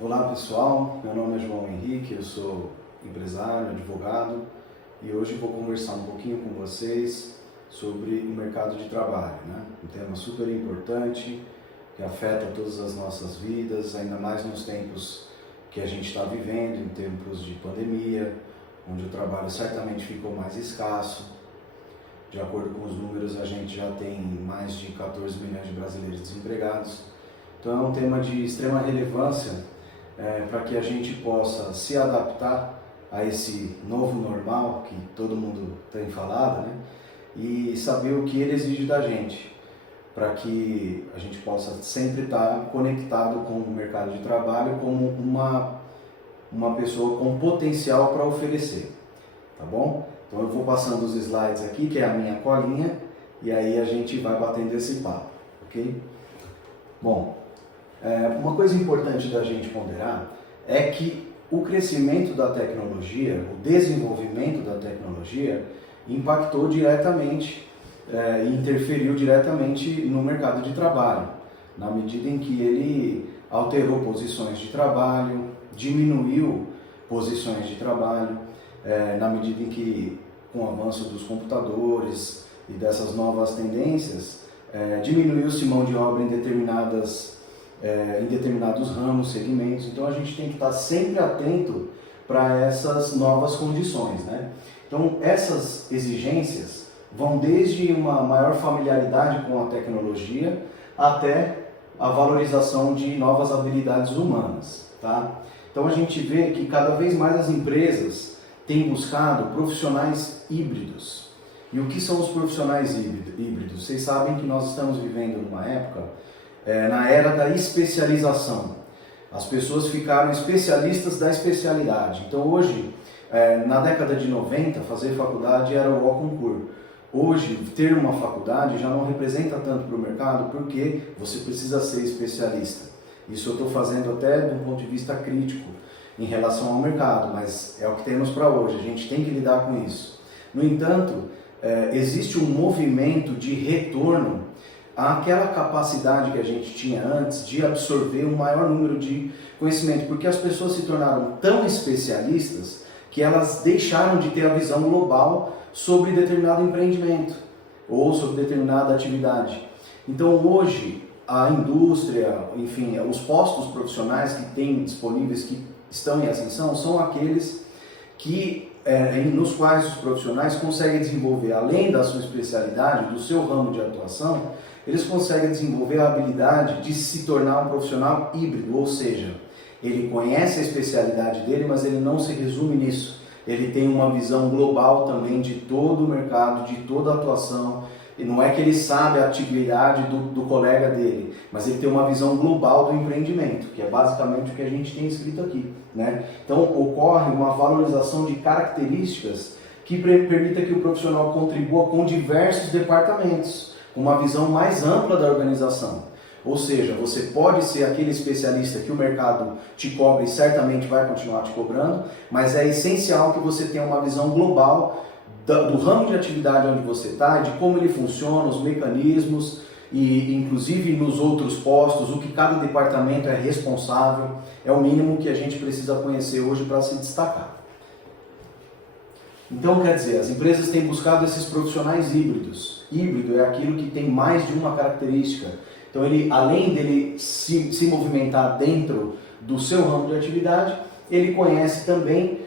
Olá pessoal, meu nome é João Henrique, eu sou empresário, advogado e hoje vou conversar um pouquinho com vocês sobre o mercado de trabalho, né? Um tema super importante que afeta todas as nossas vidas, ainda mais nos tempos que a gente está vivendo, em tempos de pandemia, onde o trabalho certamente ficou mais escasso. De acordo com os números, a gente já tem mais de 14 milhões de brasileiros desempregados. Então é um tema de extrema relevância para que a gente possa se adaptar a esse novo normal que todo mundo tem falado, né? E saber o que ele exige da gente, para que a gente possa sempre estar conectado com o mercado de trabalho como uma pessoa com potencial para oferecer, tá bom? Então eu vou passando os slides aqui, que é a minha colinha, e aí a gente vai batendo esse papo, ok? Bom, uma coisa importante da gente ponderar é que o crescimento da tecnologia, o desenvolvimento da tecnologia, impactou diretamente e interferiu diretamente no mercado de trabalho, na medida em que ele alterou posições de trabalho, diminuiu posições de trabalho, na medida em que, com o avanço dos computadores e dessas novas tendências, diminuiu-se mão de obra em determinados ramos, segmentos. Então a gente tem que estar sempre atento para essas novas condições, né? Então essas exigências vão desde uma maior familiaridade com a tecnologia até a valorização de novas habilidades humanas, tá? Então a gente vê que cada vez mais as empresas têm buscado profissionais híbridos. E o que são os profissionais híbridos? Vocês sabem que nós estamos vivendo numa época, na era da especialização. As pessoas ficaram especialistas da especialidade. Então hoje, na década de 90, fazer faculdade era o au concurso. Hoje, ter uma faculdade já não representa tanto para o mercado, porque você precisa ser especialista. Isso eu estou fazendo até de um ponto de vista crítico em relação ao mercado, mas é o que temos para hoje, a gente tem que lidar com isso. No entanto, existe um movimento de retorno àquela capacidade que a gente tinha antes de absorver um maior número de conhecimento, porque as pessoas se tornaram tão especialistas que elas deixaram de ter a visão global sobre determinado empreendimento ou sobre determinada atividade. Então hoje a indústria, enfim, os postos profissionais que tem disponíveis, que estão em ascensão, são aqueles nos quais os profissionais conseguem desenvolver, além da sua especialidade, do seu ramo de atuação, eles conseguem desenvolver a habilidade de se tornar um profissional híbrido, ou seja, ele conhece a especialidade dele, mas ele não se resume nisso. Ele tem uma visão global também de todo o mercado, de toda a atuação. E não é que ele sabe a atividade do colega dele, mas ele tem uma visão global do empreendimento, que é basicamente o que a gente tem escrito aqui, né? Então ocorre uma valorização de características que permita que o profissional contribua com diversos departamentos, com uma visão mais ampla da organização. Ou seja, você pode ser aquele especialista que o mercado te cobra e certamente vai continuar te cobrando, mas é essencial que você tenha uma visão global do ramo de atividade onde você está, de como ele funciona, os mecanismos e inclusive nos outros postos, o que cada departamento é responsável, é o mínimo que a gente precisa conhecer hoje para se destacar. Então, quer dizer, as empresas têm buscado esses profissionais híbridos. Híbrido é aquilo que tem mais de uma característica. Então, ele, além dele se movimentar dentro do seu ramo de atividade, ele conhece também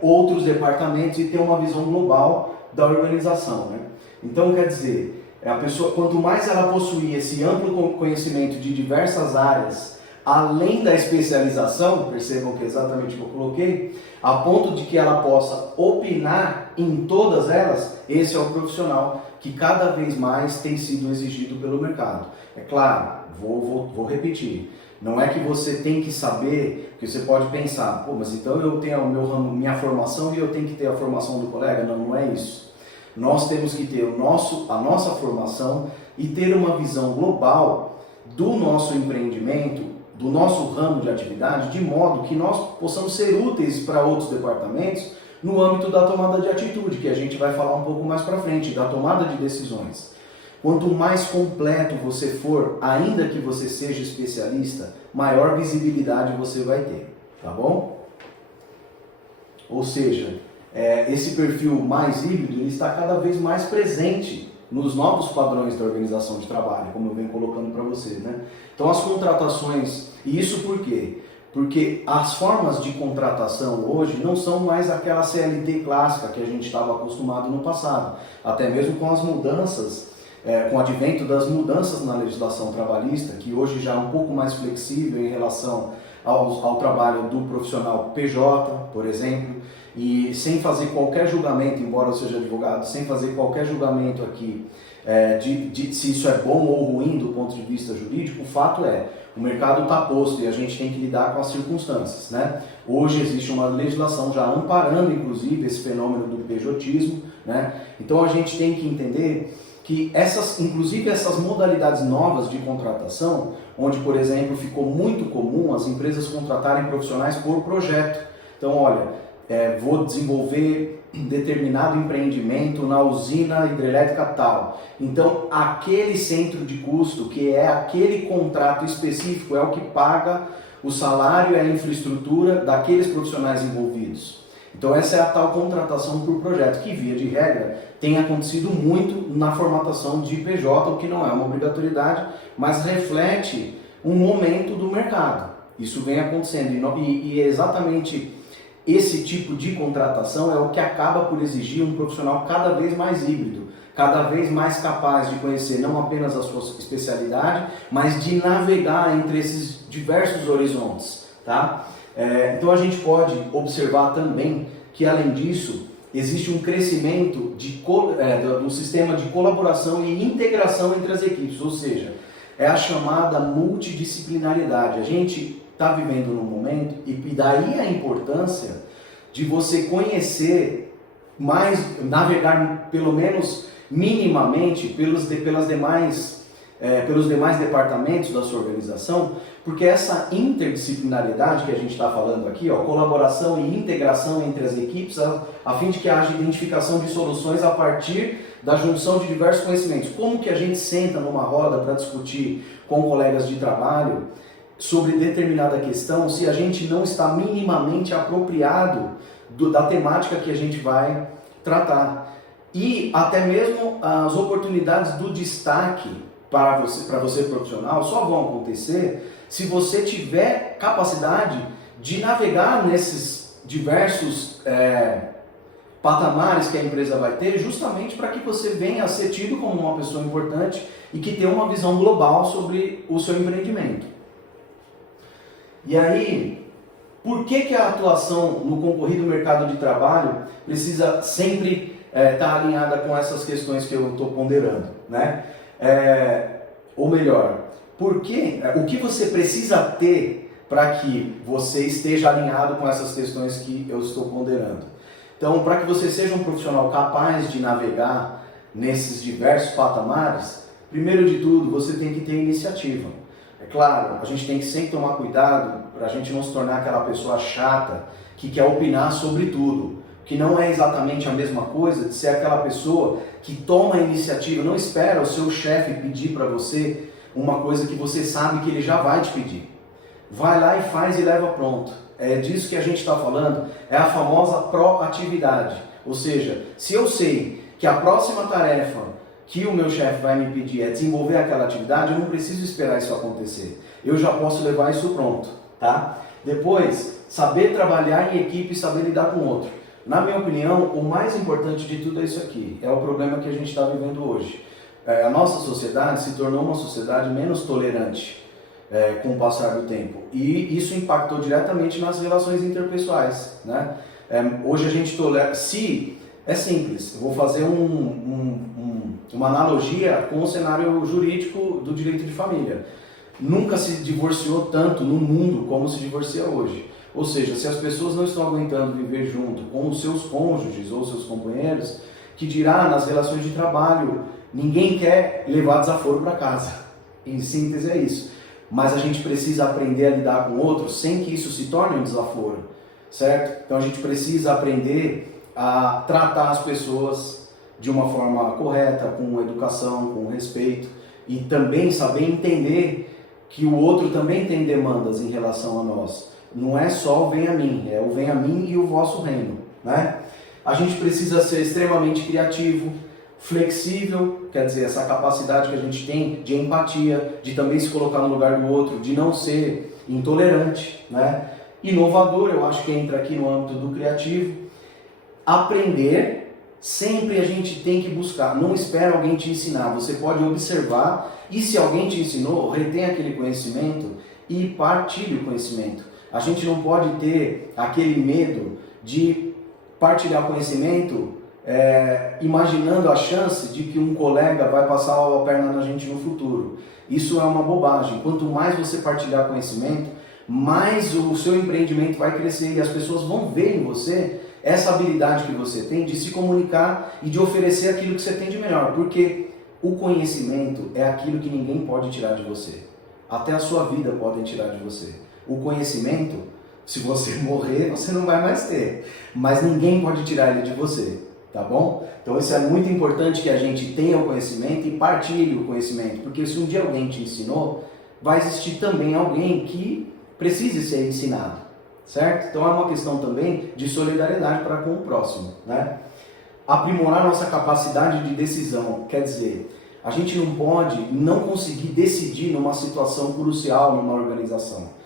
outros departamentos e tem uma visão global da organização, né? Então, quer dizer, a pessoa, quanto mais ela possuir esse amplo conhecimento de diversas áreas, além da especialização, percebam que é exatamente o que eu coloquei, a ponto de que ela possa opinar em todas elas, esse é o profissional que cada vez mais tem sido exigido pelo mercado. É claro, vou repetir, não é que você tem que saber, que você pode pensar, pô, mas então eu tenho o meu ramo, minha formação e eu tenho que ter a formação do colega. Não, não é isso. Nós temos que ter a nossa formação e ter uma visão global do nosso empreendimento, do nosso ramo de atividade, de modo que nós possamos ser úteis para outros departamentos no âmbito da tomada de atitude, que a gente vai falar um pouco mais para frente, da tomada de decisões. quanto mais completo você for, ainda que você seja especialista, maior visibilidade você vai ter, tá bom? Ou seja, esse perfil mais híbrido ele está cada vez mais presente nos novos padrões da organização de trabalho, como eu venho colocando para vocês, né? Então as contratações, e isso por quê? Porque as formas de contratação hoje não são mais aquela CLT clássica que a gente estava acostumado no passado, até mesmo com as mudanças, com o advento das mudanças na legislação trabalhista, que hoje já é um pouco mais flexível em relação ao trabalho do profissional PJ, por exemplo, e sem fazer qualquer julgamento, embora eu seja advogado, sem fazer qualquer julgamento aqui de se isso é bom ou ruim do ponto de vista jurídico, o fato é, o mercado está posto e a gente tem que lidar com as circunstâncias, né? Hoje existe uma legislação já amparando, inclusive, esse fenômeno do pejotismo, né? Então a gente tem que entender que inclusive essas modalidades novas de contratação, onde, por exemplo, ficou muito comum as empresas contratarem profissionais por projeto. Então, olha, vou desenvolver determinado empreendimento na usina hidrelétrica tal. Então, aquele centro de custo, que é aquele contrato específico, é o que paga o salário e a infraestrutura daqueles profissionais envolvidos. Então essa é a tal contratação por projeto, que via de regra tem acontecido muito na formatação de PJ, o que não é uma obrigatoriedade, mas reflete um momento do mercado. Isso vem acontecendo e exatamente esse tipo de contratação é o que acaba por exigir um profissional cada vez mais híbrido, cada vez mais capaz de conhecer não apenas a sua especialidade, mas de navegar entre esses diversos horizontes, tá? Então a gente pode observar também que, além disso, existe um crescimento do sistema de colaboração e integração entre as equipes, ou seja, é a chamada multidisciplinaridade. A gente está vivendo num momento, e daí a importância de você conhecer mais, navegar pelo menos minimamente pelos demais departamentos da sua organização, porque essa interdisciplinaridade que a gente está falando aqui, colaboração e integração entre as equipes, a fim de que haja identificação de soluções a partir da junção de diversos conhecimentos. Como que a gente senta numa roda para discutir com colegas de trabalho sobre determinada questão se a gente não está minimamente apropriado da temática que a gente vai tratar? E até mesmo as oportunidades do destaque para você profissional só vão acontecer se você tiver capacidade de navegar nesses diversos patamares que a empresa vai ter, justamente para que você venha a ser tido como uma pessoa importante e que tenha uma visão global sobre o seu empreendimento. E aí, por que a atuação no concorrido mercado de trabalho precisa sempre estar alinhada com essas questões que eu estou ponderando, né? Ou melhor, o que você precisa ter para que você esteja alinhado com essas questões que eu estou ponderando? Então, para que você seja um profissional capaz de navegar nesses diversos patamares, primeiro de tudo, você tem que ter iniciativa. É claro, a gente tem que sempre tomar cuidado para a gente não se tornar aquela pessoa chata que quer opinar sobre tudo, que não é exatamente a mesma coisa de ser aquela pessoa que toma a iniciativa, não espera o seu chefe pedir para você uma coisa que você sabe que ele já vai te pedir. Vai lá e faz e leva pronto. É disso que a gente está falando, é a famosa proatividade. Ou seja, se eu sei que a próxima tarefa que o meu chefe vai me pedir é desenvolver aquela atividade, eu não preciso esperar isso acontecer. Eu já posso levar isso pronto, tá? Depois, saber trabalhar em equipe e saber lidar com o outro. Na minha opinião, o mais importante de tudo é isso aqui, é o problema que a gente está vivendo hoje. A nossa sociedade se tornou uma sociedade menos tolerante com o passar do tempo, e isso impactou diretamente nas relações interpessoais, né? Hoje a gente tolera, é simples, eu vou fazer uma analogia com o cenário jurídico do direito de família. Nunca se divorciou tanto no mundo como se divorcia hoje. Ou seja, se as pessoas não estão aguentando viver junto com os seus cônjuges ou seus companheiros, que dirá nas relações de trabalho, ninguém quer levar desaforo para casa. Em síntese é isso. Mas a gente precisa aprender a lidar com o outro sem que isso se torne um desaforo, certo? Então a gente precisa aprender a tratar as pessoas de uma forma correta, com educação, com respeito, e também saber entender que o outro também tem demandas em relação a nós. Não é só o vem a mim, é o vem a mim e o vosso reino, né? A gente precisa ser extremamente criativo, flexível, quer dizer, essa capacidade que a gente tem de empatia, de também se colocar no lugar do outro, de não ser intolerante, né? Inovador, eu acho que entra aqui no âmbito do criativo. Aprender, sempre a gente tem que buscar, não espera alguém te ensinar, você pode observar e se alguém te ensinou, retém aquele conhecimento e partilhe o conhecimento. A gente não pode ter aquele medo de partilhar conhecimento imaginando a chance de que um colega vai passar a perna na gente no futuro. Isso é uma bobagem. Quanto mais você partilhar conhecimento, mais o seu empreendimento vai crescer e as pessoas vão ver em você essa habilidade que você tem de se comunicar e de oferecer aquilo que você tem de melhor, porque o conhecimento é aquilo que ninguém pode tirar de você. Até a sua vida podem tirar de você. O conhecimento, se você morrer, você não vai mais ter, mas ninguém pode tirar ele de você, tá bom? Então isso é muito importante que a gente tenha o conhecimento e partilhe o conhecimento, porque se um dia alguém te ensinou, vai existir também alguém que precise ser ensinado, certo? Então é uma questão também de solidariedade para com o próximo, né? Aprimorar nossa capacidade de decisão, quer dizer, a gente não pode não conseguir decidir numa situação crucial numa organização.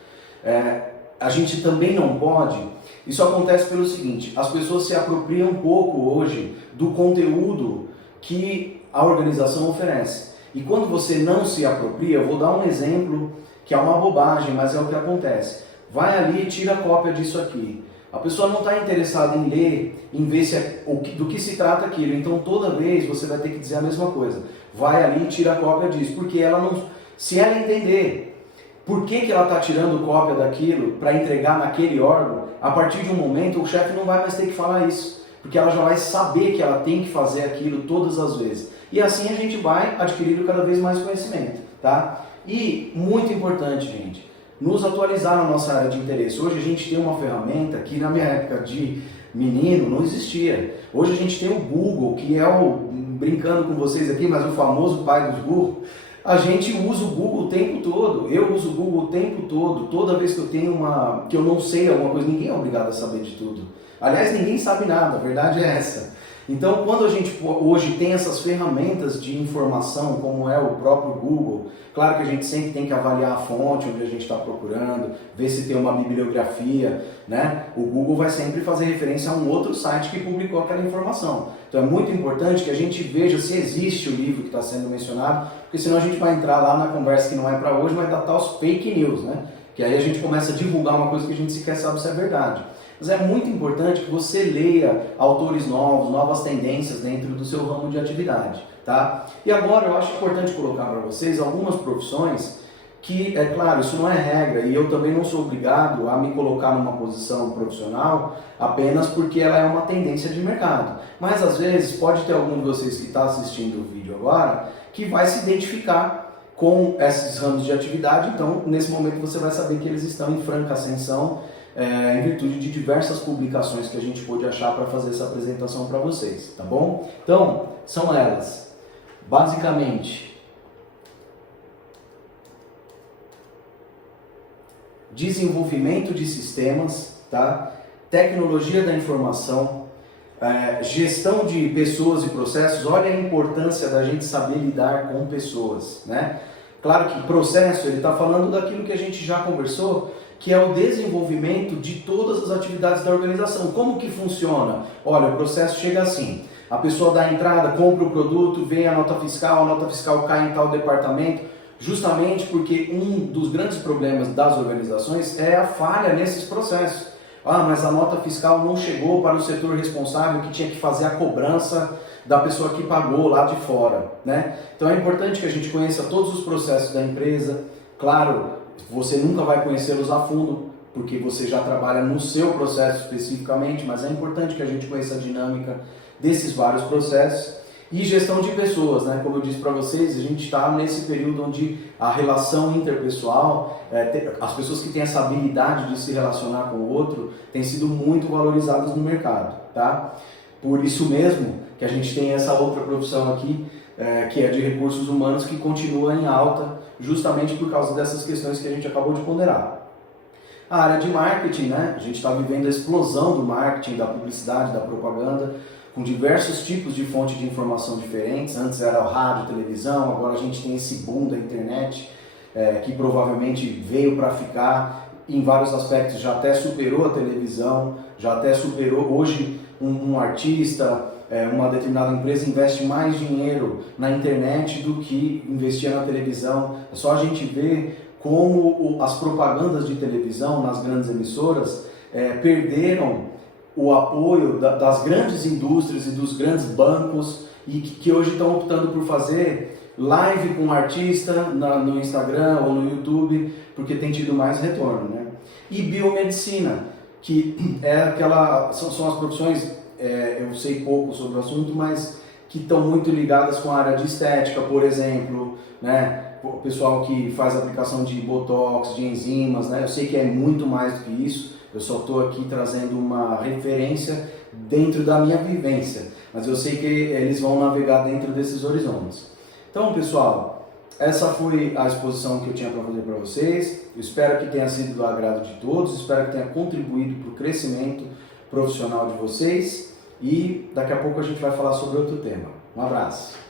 A gente também não pode, isso acontece pelo seguinte, as pessoas se apropriam um pouco hoje do conteúdo que a organização oferece. E quando você não se apropria, eu vou dar um exemplo que é uma bobagem, mas é o que acontece. Vai ali e tira cópia disso aqui. A pessoa não está interessada em ler, em ver do que se trata aquilo. Então toda vez você vai ter que dizer a mesma coisa. Vai ali e tira cópia disso, porque ela não, se ela entender por que ela está tirando cópia daquilo para entregar naquele órgão, a partir de um momento o chefe não vai mais ter que falar isso, porque ela já vai saber que ela tem que fazer aquilo todas as vezes. E assim a gente vai adquirindo cada vez mais conhecimento, tá? E muito importante, gente, nos atualizar na nossa área de interesse. Hoje a gente tem uma ferramenta que na minha época de menino não existia. Hoje a gente tem o Google, que é brincando com vocês aqui, mas o famoso pai dos Google. A gente usa o Google o tempo todo, eu uso o Google o tempo todo, toda vez que eu tenho que eu não sei alguma coisa, ninguém é obrigado a saber de tudo. Aliás, ninguém sabe nada, a verdade é essa. Então, quando a gente hoje tem essas ferramentas de informação, como é o próprio Google, claro que a gente sempre tem que avaliar a fonte onde a gente está procurando, ver se tem uma bibliografia, né? O Google vai sempre fazer referência a um outro site que publicou aquela informação. Então, é muito importante que a gente veja se existe o livro que está sendo mencionado, porque senão a gente vai entrar lá na conversa que não é para hoje, vai datar os fake news, né? Que aí a gente começa a divulgar uma coisa que a gente sequer sabe se é verdade. Mas é muito importante que você leia autores novos, novas tendências dentro do seu ramo de atividade, tá? E agora eu acho importante colocar para vocês algumas profissões que, é claro, isso não é regra e eu também não sou obrigado a me colocar numa posição profissional apenas porque ela é uma tendência de mercado. Mas às vezes pode ter algum de vocês que está assistindo o vídeo agora que vai se identificar com esses ramos de atividade, então nesse momento você vai saber que eles estão em franca ascensão, em virtude de diversas publicações que a gente pôde achar para fazer essa apresentação para vocês, tá bom? Então, são elas, basicamente, desenvolvimento de sistemas, tá? Tecnologia da informação, gestão de pessoas e processos. Olha a importância da gente saber lidar com pessoas, né? Claro que processo, ele está falando daquilo que a gente já conversou, que é o desenvolvimento de todas as atividades da organização. Como que funciona? Olha, o processo chega assim, a pessoa dá a entrada, compra o produto, vem a nota fiscal cai em tal departamento, justamente porque um dos grandes problemas das organizações é a falha nesses processos. Ah, mas a nota fiscal não chegou para o setor responsável que tinha que fazer a cobrança da pessoa que pagou lá de fora, né? Então é importante que a gente conheça todos os processos da empresa. Claro, você nunca vai conhecê-los a fundo, porque você já trabalha no seu processo especificamente, mas é importante que a gente conheça a dinâmica desses vários processos. E gestão de pessoas, né? Como eu disse para vocês, a gente está nesse período onde a relação interpessoal, as pessoas que têm essa habilidade de se relacionar com o outro, têm sido muito valorizadas no mercado, tá? Por isso mesmo, que a gente tem essa outra profissão aqui, que é de recursos humanos, que continua em alta, justamente por causa dessas questões que a gente acabou de ponderar. A área de marketing, né? A gente está vivendo a explosão do marketing, da publicidade, da propaganda, com diversos tipos de fontes de informação diferentes. Antes era o rádio, televisão, agora a gente tem esse boom da internet, que provavelmente veio para ficar, em vários aspectos já até superou a televisão, já até superou. Hoje um artista, uma determinada empresa investe mais dinheiro na internet do que investia na televisão. É só a gente ver como as propagandas de televisão nas grandes emissoras perderam o apoio das grandes indústrias e dos grandes bancos, e que hoje estão optando por fazer live com um artista no Instagram ou no YouTube, porque tem tido mais retorno, né? E biomedicina, que são as profissões, eu sei pouco sobre o assunto, mas que estão muito ligadas com a área de estética, por exemplo, né? O pessoal que faz aplicação de botox, de enzimas, né? Eu sei que é muito mais do que isso, eu só estou aqui trazendo uma referência dentro da minha vivência, mas eu sei que eles vão navegar dentro desses horizontes. Então, pessoal, essa foi a exposição que eu tinha para fazer para vocês. Eu espero que tenha sido do agrado de todos, espero que tenha contribuído para o crescimento profissional de vocês, e daqui a pouco a gente vai falar sobre outro tema. Um abraço!